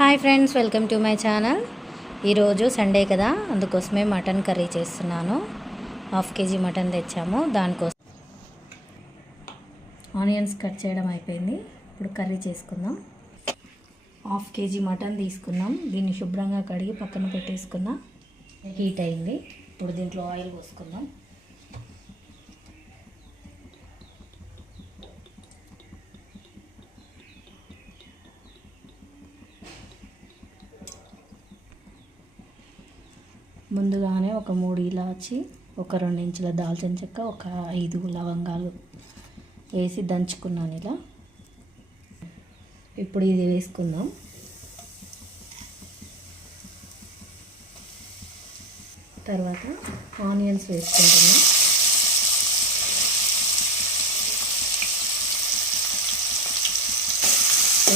Hi friends welcome to my channel. ఈరోజు Sunday కదా అందుకోసమే మటన్ కర్రీ చేస్తున్నాను. హాఫ్ కేజీ మటన్ తెచ్చాము దానికోసం. ఆనియన్స్ కట్ చేయడం అయిపోయింది ఇప్పుడు కర్రీ చేసుకుందాం. హాఫ్ కేజీ మటన్ తీసుకున్నాం దీన్ని శుభ్రంగా కడిగి పక్కన పెట్టేసుకున్నా. హీట్ అయింది ఇప్పుడు దీంట్లో ఆయిల్ పోసుకుందాం. ముందుగానే ఒక మూడు ఇలాచి ఒక రెండు ఇంచుల దాల్చిన చెక్క ఒక ఐదు లవంగాలు వేసి దంచుకున్నాను ఇలా. ఇప్పుడు ఇది వేసుకుందాం. తర్వాత ఆనియన్స్ వేసుకుంటున్నాం.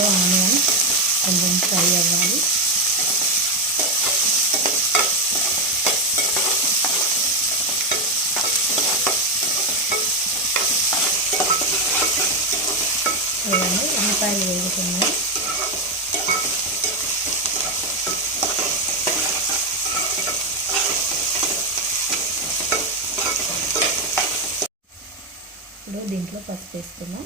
ఆనియన్ కొంచెం ఫ్రై అవ్వాలి చూడండి ఉల్లిపాయలు వేగుతున్నాయి. ఇప్పుడు దీంట్లో పసుపు వేసుకున్నాం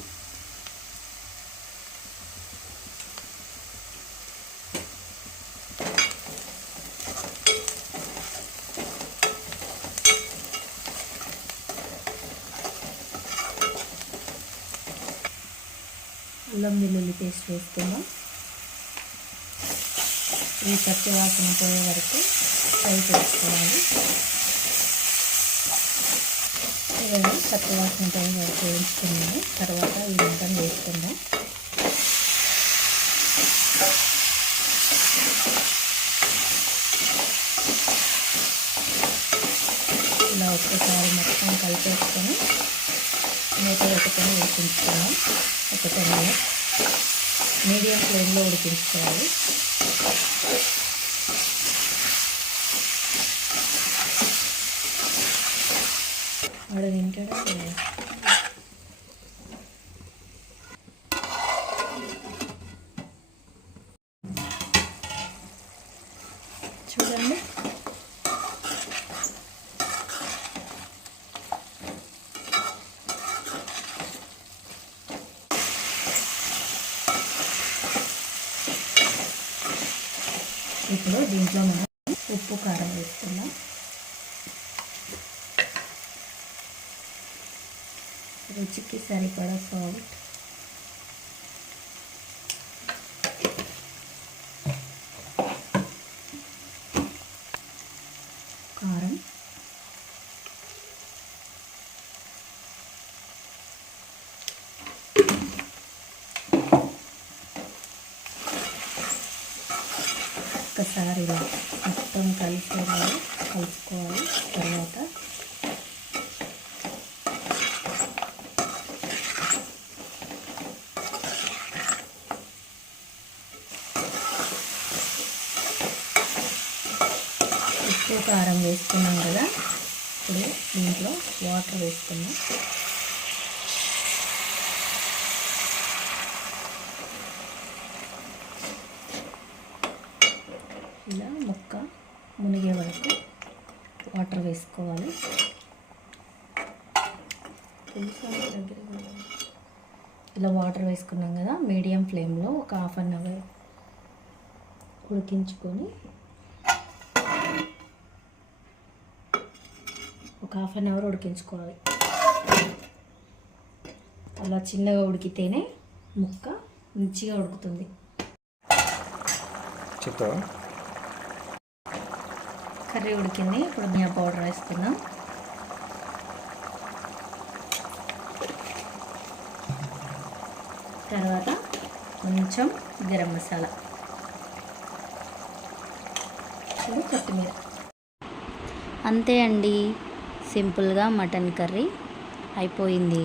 అల్లం వెల్లుల్లి పేస్ట్ వేస్తున్నాం ఈ పచ్చి వాసన పోయే వరకు ఫ్రై చేసుకోవాలి. పచ్చి వాసన పోయే వరకు వేయించుకున్నాము తర్వాత ఈ వంటను వేసుకుందాం. ఇలా ఒక్కసారి మొత్తం కలిపేసుకొని మూత పెట్టుకొని ఉడికించుకున్నాం ఒక టెన్ మినిట్స్ మీడియం ఫ్లేమ్లో ఉడికించుకోవాలి. వాడు తింటాడా చూడండి. ఇప్పుడు దీంట్లో మనం ఉప్పు కారం వేసుకుందాం. రుచికి సరిపడా సాల్ట్ కారం. ఒక్కసారి ఇలా మొత్తం కలిసేలాగా కలుపుకోవాలి. తర్వాత ఉప్పు కారం వేసుకున్నాం కదా. ఇప్పుడు దీంట్లో వాటర్ వేసుకున్నాం ఇలా ముక్క మునిగే వరకు వాటర్ వేసుకోవాలి. ఇలా వాటర్ వేసుకున్నాం కదా మీడియం ఫ్లేమ్లో ఒక హాఫ్ అన్ అవర్ ఉడికించుకొని ఒక హాఫ్ అన్ అవర్ ఉడికించుకోవాలి. అలా చిన్నగా ఉడికితేనే ముక్క మంచిగా ఉడుకుతుంది. చెప్తావా? కర్రీ ఉడికింది. ఇప్పుడు ధనియా పౌడర్ వేసుకుందాం. తర్వాత కొంచెం గరం మసాలా. ఇప్పుడు కొత్తిమీర. అంతే అండి. సింపుల్గా మటన్ కర్రీ అయిపోయింది.